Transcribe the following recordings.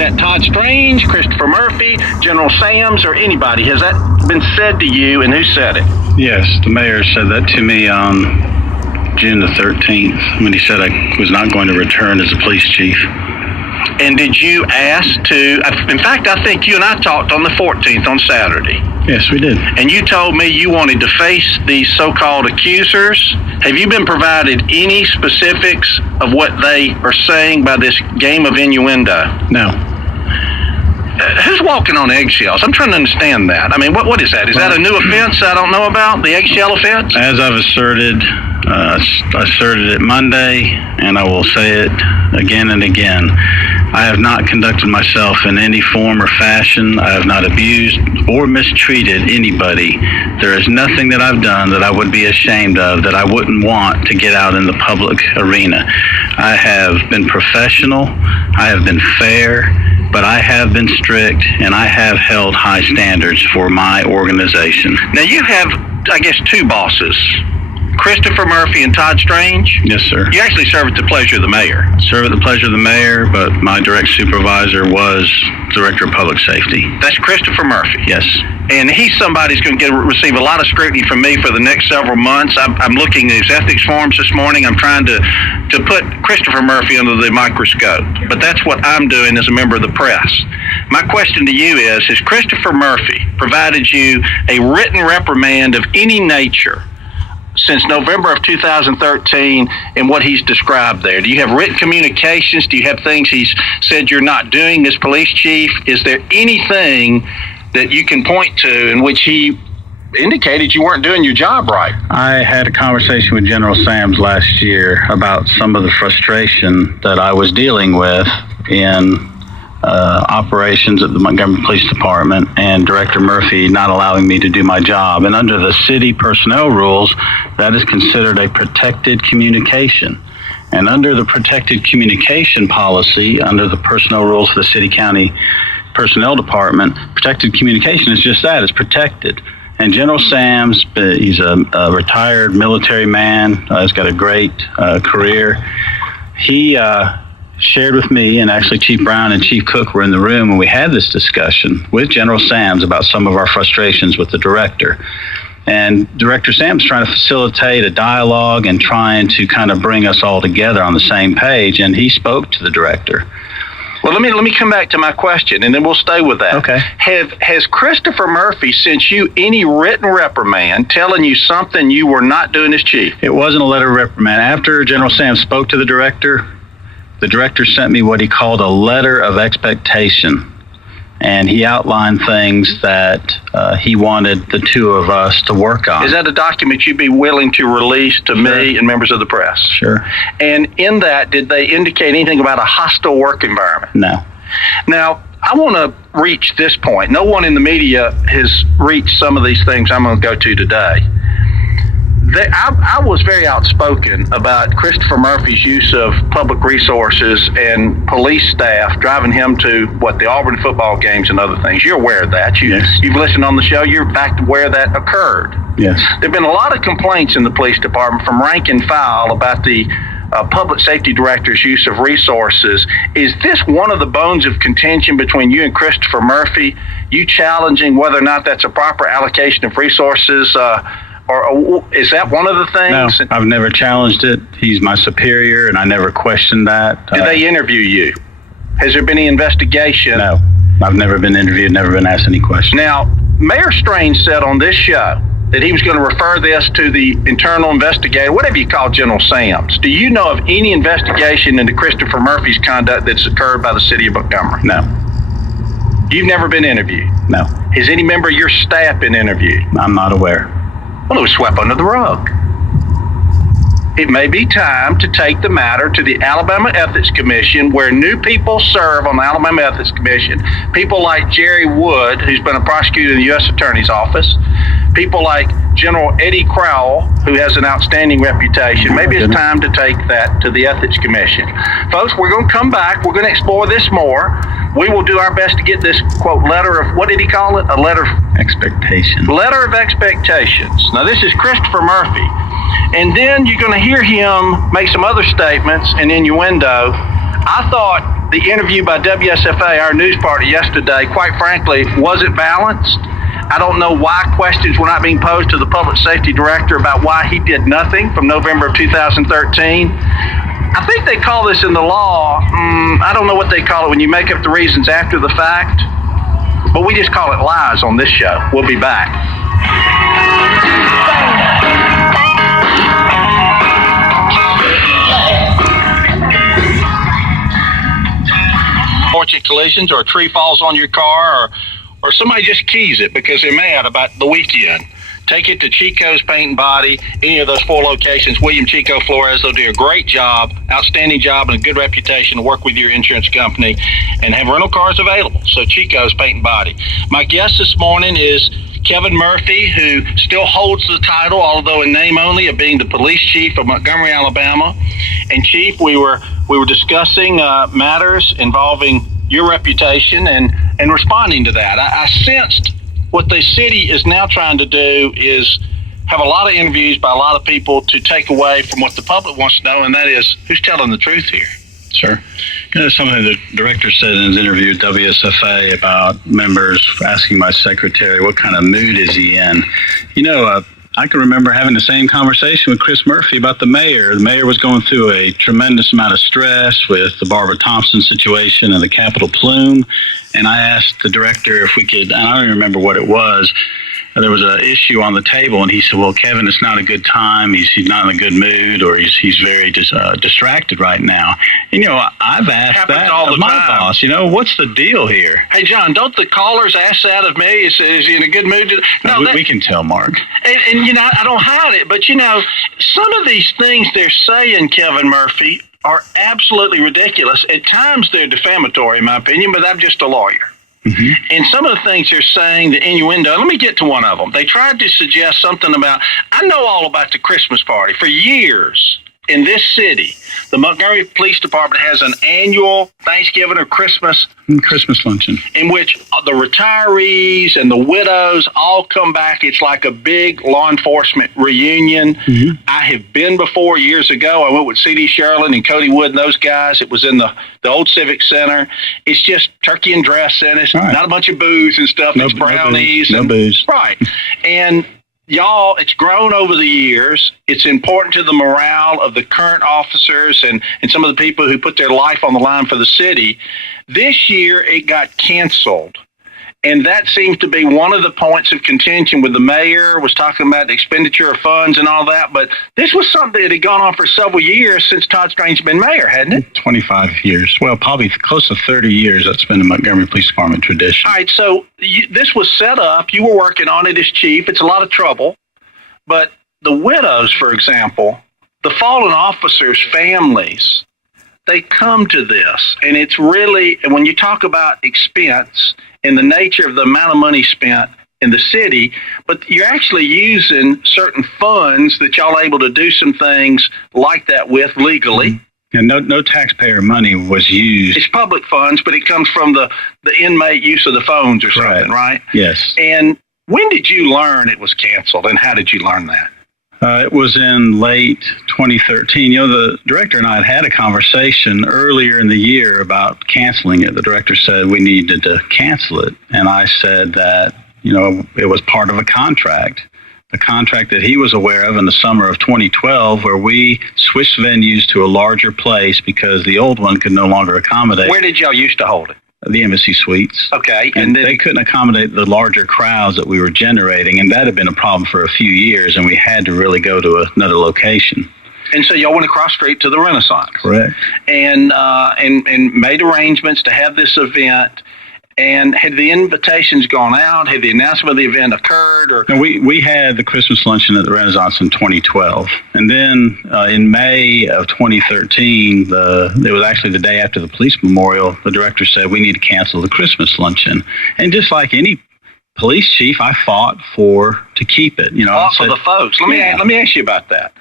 sent Todd Strange, Christopher Murphy, General Sams, or anybody? Has that been said to you, and who said it? Yes, the mayor said that to me on June the 13th when he said I was not going to return as a police chief. And did you ask to, in fact, I think you and I talked on the 14th on Saturday. Yes, we did. And you told me you wanted to face these so-called accusers. Have you been provided any specifics of what they are saying by this game of innuendo? No. Who's walking on eggshells? I'm trying to understand that. I mean, what is that? Is that a new offense I don't know about, the eggshell offense? As I've asserted, I asserted it Monday, and I will say it again and again. I have not conducted myself in any form or fashion. I have not abused or mistreated anybody. There is nothing that I've done that I would be ashamed of, that I wouldn't want to get out in the public arena. I have been professional. I have been fair. But I have been strict, and I have held high standards for my organization. Now, you have, I guess, two bosses, Christopher Murphy and Todd Strange? Yes, sir. You actually serve at the pleasure of the mayor. Serve at the pleasure of the mayor, but my direct supervisor was Director of Public Safety. That's Christopher Murphy? Yes. And he's somebody who's going to receive a lot of scrutiny from me for the next several months. I'm looking at his ethics forms this morning. I'm trying to put Christopher Murphy under the microscope. But that's what I'm doing as a member of the press. My question to you is, has Christopher Murphy provided you a written reprimand of any nature since November of 2013 and what he's described there? Do you have written communications? Do you have things he's said you're not doing as police chief? Is there anything that you can point to in which he indicated you weren't doing your job right? I had a conversation with General Sams last year about some of the frustration that I was dealing with in operations at the Montgomery Police Department, and Director Murphy not allowing me to do my job. And under the city personnel rules, that is considered a protected communication. And under the protected communication policy, under the personnel rules for the city county personnel department, protected communication is just that, it's protected. And General Sams, he's a retired military man, he's got a great career. He shared with me, and actually Chief Brown and Chief Cook were in the room when we had this discussion with General Sams about some of our frustrations with the director. And Director Sams trying to facilitate a dialogue and trying to kind of bring us all together on the same page, and he spoke to the director. Well, let me come back to my question, and then we'll stay with that. Okay. Has Christopher Murphy sent you any written reprimand telling you something you were not doing as chief? It wasn't a letter of reprimand. After General Sams spoke to the director sent me what he called a letter of expectation, and he outlined things that he wanted the two of us to work on. Is that a document you'd be willing to release to me and members of the press? Sure. And in that, did they indicate anything about a hostile work environment? No. Now, I want to reach this point. No one in the media has reached some of these things I'm going to go to today. I was very outspoken about Christopher Murphy's use of public resources and police staff driving him to, the Auburn football games and other things. You're aware of that. Yes. You've listened on the show. You're in fact aware that occurred. Yes. There have been a lot of complaints in the police department from rank and file about the public safety director's use of resources. Is this one of the bones of contention between you and Christopher Murphy? You challenging whether or not that's a proper allocation of resources? Or is that one of the things? No, I've never challenged it. He's my superior, and I never questioned that. Did they interview you? Has there been any investigation? No, I've never been interviewed, never been asked any questions. Now, Mayor Strange said on this show that he was going to refer this to the internal investigator, whatever you call General Sams. Do you know of any investigation into Christopher Murphy's conduct that's occurred by the city of Montgomery? No. You've never been interviewed? No. Has any member of your staff been interviewed? I'm not aware. Well, it was swept under the rug. It may be time to take the matter to the Alabama Ethics Commission, where new people serve on the Alabama Ethics Commission. People like Jerry Wood, who's been a prosecutor in the U.S. Attorney's Office. People like General Eddie Crowell, who has an outstanding reputation. Maybe it's time to take that to the Ethics Commission. Folks, we're going to come back. We're going to explore this more. We will do our best to get this, quote, letter of, what did he call it? A letter of expectation. Letter of expectations. Now, this is Christopher Murphy. And then you're going to hear him make some other statements and innuendo. I thought the interview by WSFA, our news party yesterday, quite frankly, wasn't balanced. I don't know why questions were not being posed to the public safety director about why he did nothing from November of 2013. I think they call this in the law, I don't know what they call it when you make up the reasons after the fact, but we just call it lies on this show. We'll be back. Unfortunate collisions, or a tree falls on your car, or somebody just keys it because they're mad about the weekend. Take it to Chico's Paint and Body, any of those 4 locations. William Chico Flores, they'll do a great job, outstanding job, and a good reputation to work with your insurance company and have rental cars available. So Chico's Paint and Body. My guest this morning is Kevin Murphy, who still holds the title, although in name only, of being the police chief of Montgomery, Alabama. And Chief, we were discussing matters involving your reputation and responding to that. I sensed what the city is now trying to do is have a lot of interviews by a lot of people to take away from what the public wants to know, and that is who's telling the truth here. Sure. Something the director said in his interview with WSFA about members asking my secretary, what kind of mood is he in? I can remember having the same conversation with Chris Murphy about the mayor. The mayor was going through a tremendous amount of stress with the Barbara Thompson situation and the Capitol plume. And I asked the director if we could, and I don't even remember what it was. There was an issue on the table, and he said, well, Kevin, it's not a good time. He's not in a good mood, or he's very distracted right now. And, I've asked that of my boss, what's the deal here? Hey, John, don't the callers ask that of me? Is he in a good mood? No, we can tell, Mark. And I don't hide it, but, some of these things they're saying, Kevin Murphy, are absolutely ridiculous. At times they're defamatory, in my opinion, but I'm just a lawyer. Mm-hmm. And some of the things they're saying, the innuendo, let me get to one of them. They tried to suggest something about, I know all about the Christmas party. For years in this city, the Montgomery Police Department has an annual Thanksgiving or Christmas luncheon in which the retirees and the widows all come back. It's like a big law enforcement reunion. Mm-hmm. I have been before years ago. I went with C.D. Sherlin and Cody Wood and those guys. It was in the old Civic Center. It's just turkey and dress in it. Right. Not a bunch of booze and stuff. It's brownies. No booze. Right. And y'all, it's grown over the years. It's important to the morale of the current officers and some of the people who put their life on the line for the city. This year, it got canceled. And that seems to be one of the points of contention with the mayor, was talking about the expenditure of funds and all that. But this was something that had gone on for several years since Todd Strange had been mayor, hadn't it? 25 years. Well, probably close to 30 years. That's been the Montgomery Police Department tradition. All right, so this was set up. You were working on it as chief. It's a lot of trouble. But the widows, for example, the fallen officers' families, they come to this. And it's really, and when you talk about expense and the nature of the amount of money spent in the city, but you're actually using certain funds that y'all are able to do some things like that with legally. And no taxpayer money was used. It's public funds, but it comes from the inmate use of the phones or something, right? Yes. And when did you learn it was canceled, and how did you learn that? It was in late 2013. The director and I had a conversation earlier in the year about canceling it. The director said we needed to cancel it. And I said that, it was part of a contract. The contract that he was aware of in the summer of 2012, where we switched venues to a larger place because the old one could no longer accommodate. Where did y'all used to hold it? The Embassy Suites. Okay. And they couldn't accommodate the larger crowds that we were generating, and that had been a problem for a few years, and we had to really go to another location. And so y'all went across street to the Renaissance. Correct. And made arrangements to have this event. And had the invitations gone out? Had the announcement of the event occurred? Or no, we had the Christmas luncheon at the Renaissance in 2012. And then in May of 2013, it was actually the day after the police memorial, the director said we need to cancel the Christmas luncheon. And just like any police chief, I fought to keep it. Fought for the folks. Let me ask you about that.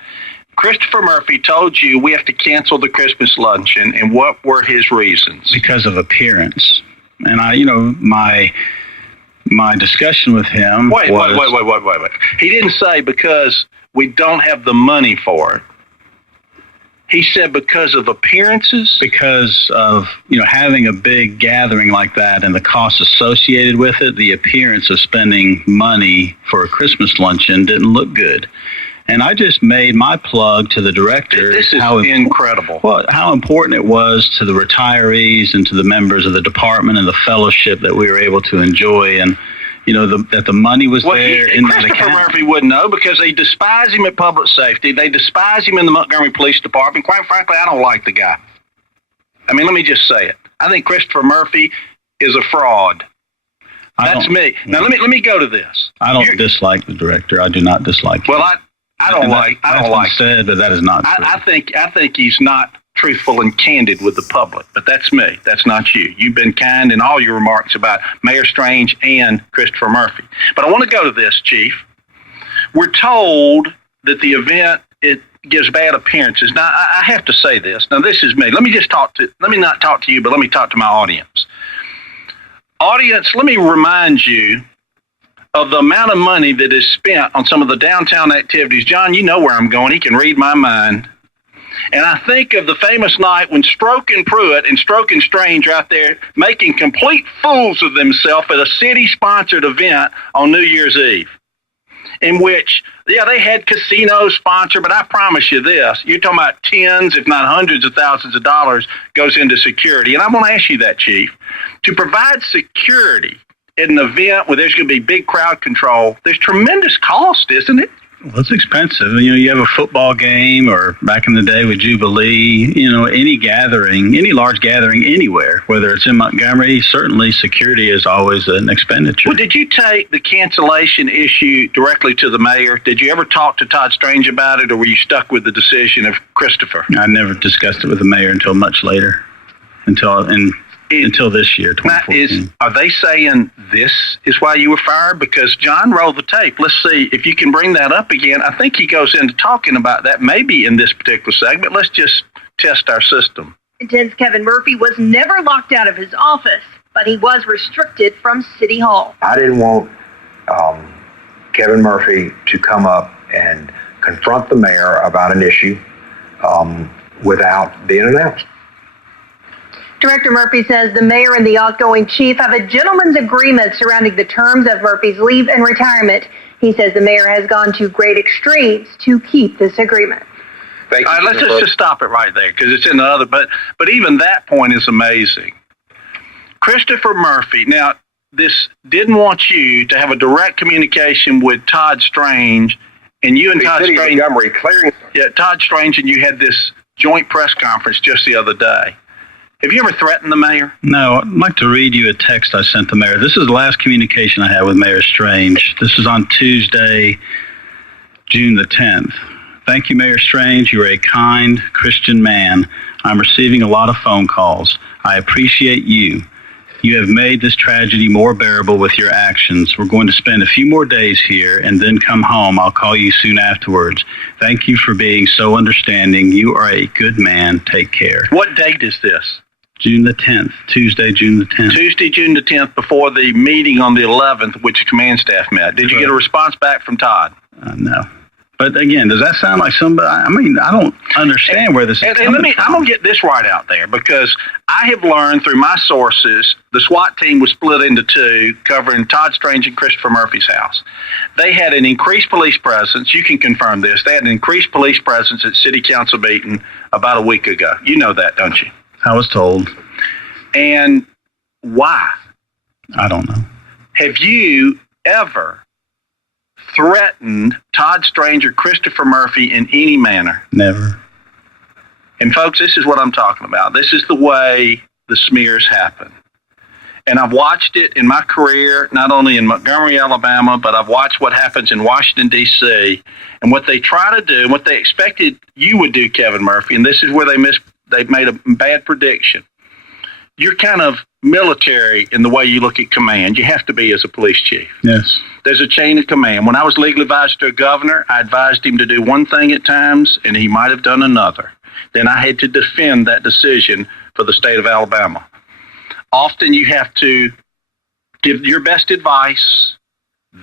Christopher Murphy told you we have to cancel the Christmas luncheon, and what were his reasons? Because of appearance. And my discussion with him Wait. He didn't say because we don't have the money for it. He said because of appearances? Because of, having a big gathering like that and the costs associated with it, the appearance of spending money for a Christmas luncheon didn't look good. And I just made my plug to the director. This is incredible. Well, how important it was to the retirees and to the members of the department and the fellowship that we were able to enjoy, and that the money was there in that account. Christopher Murphy wouldn't know because they despise him at public safety. They despise him in the Montgomery Police Department. Quite frankly, I don't like the guy. I mean, let me just say it. I think Christopher Murphy is a fraud. That's me. Now, let me go to this. I don't dislike the director. I do not dislike him. Well, I don't like said, but that is not true. I think he's not truthful and candid with the public, but that's me. That's not you. You've been kind in all your remarks about Mayor Strange and Christopher Murphy. But I want to go to this, Chief. We're told that the event, it gives bad appearances. Now, I have to say this. Now, this is me. Let me not talk to you, but let me talk to my audience. Audience, let me remind you of the amount of money that is spent on some of the downtown activities. John, you know where I'm going. He can read my mind. And I think of the famous night when Stroke and Pruitt and Stroke and Strange are out there making complete fools of themselves at a city-sponsored event on New Year's Eve, in which, they had casinos sponsored, but I promise you this, you're talking about tens, if not hundreds of thousands of dollars goes into security. And I want to ask you that, Chief. To provide security at an event where there's going to be big crowd control, there's tremendous cost, isn't it? Well, it's expensive. You have a football game, or back in the day with Jubilee, any gathering, any large gathering anywhere, whether it's in Montgomery, certainly security is always an expenditure. Well, did you take the cancellation issue directly to the mayor? Did you ever talk to Todd Strange about it, or were you stuck with the decision of Christopher? I never discussed it with the mayor until much later, until this year, 2014. Are they saying this is why you were fired? Because John rolled the tape. Let's see if you can bring that up again. I think he goes into talking about that maybe in this particular segment. Let's just test our system. Intense Kevin Murphy was never locked out of his office, but he was restricted from City Hall. I didn't want Kevin Murphy to come up and confront the mayor about an issue without being announced. Director Murphy says the mayor and the outgoing chief have a gentleman's agreement surrounding the terms of Murphy's leave and retirement. He says the mayor has gone to great extremes to keep this agreement. Thank you. All right, let's just stop it right there because it's in the other. But even that point is amazing. Christopher Murphy. Now, this didn't want you to have a direct communication with Todd Strange, and you and Todd Strange. Montgomery clearing. Yeah, Todd Strange and you had this joint press conference just the other day. Have you ever threatened the mayor? No, I'd like to read you a text I sent the mayor. This is the last communication I had with Mayor Strange. This is on Tuesday, June the 10th. Thank you, Mayor Strange. You are a kind Christian man. I'm receiving a lot of phone calls. I appreciate you. You have made this tragedy more bearable with your actions. We're going to spend a few more days here and then come home. I'll call you soon afterwards. Thank you for being so understanding. You are a good man. Take care. What date is this? June the 10th, Tuesday, June the 10th. Tuesday, June the 10th, before the meeting on the 11th, which the command staff met. Did you get a response back from Todd? No. But again, does that sound like somebody? I mean, I don't understand where this is coming from. I'm going to get this right out there because I have learned through my sources the SWAT team was split into two, covering Todd Strange and Christopher Murphy's house. They had an increased police presence. You can confirm this. They had an increased police presence at City Council meeting about a week ago. You know that, don't you? I was told. And why? I don't know. Have you ever threatened Todd Strange or Christopher Murphy in any manner? Never. And folks, this is what I'm talking about. This is the way the smears happen. And I've watched it in my career, not only in Montgomery, Alabama, but I've watched what happens in Washington, D.C., and what they try to do, and what they expected you would do, Kevin Murphy, and this is where they've made a bad prediction. You're kind of military in the way you look at command. You have to be as a police chief. Yes. There's a chain of command. When I was legally advised to a governor, I advised him to do one thing at times, and he might have done another. Then I had to defend that decision for the state of Alabama. Often you have to give your best advice.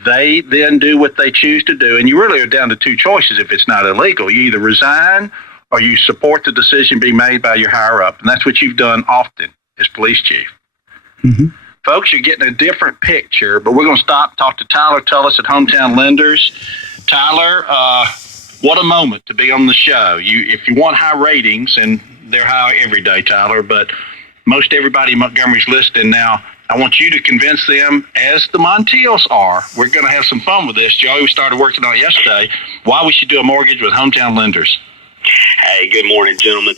They then do what they choose to do, and you really are down to two choices if it's not illegal. You either resign or you support the decision being made by your higher up. And that's what you've done often as police chief. Mm-hmm. Folks, you're getting a different picture, but we're going to stop, talk to Tyler Tullis at Hometown Lenders. Tyler, what a moment to be on the show. If you want high ratings, and they're high every day, Tyler, but most everybody in Montgomery's listening now. I want you to convince them, as the Montiels are, we're going to have some fun with this. Joey, we started working on it yesterday, why we should do a mortgage with Hometown Lenders. Hey, good morning, gentlemen.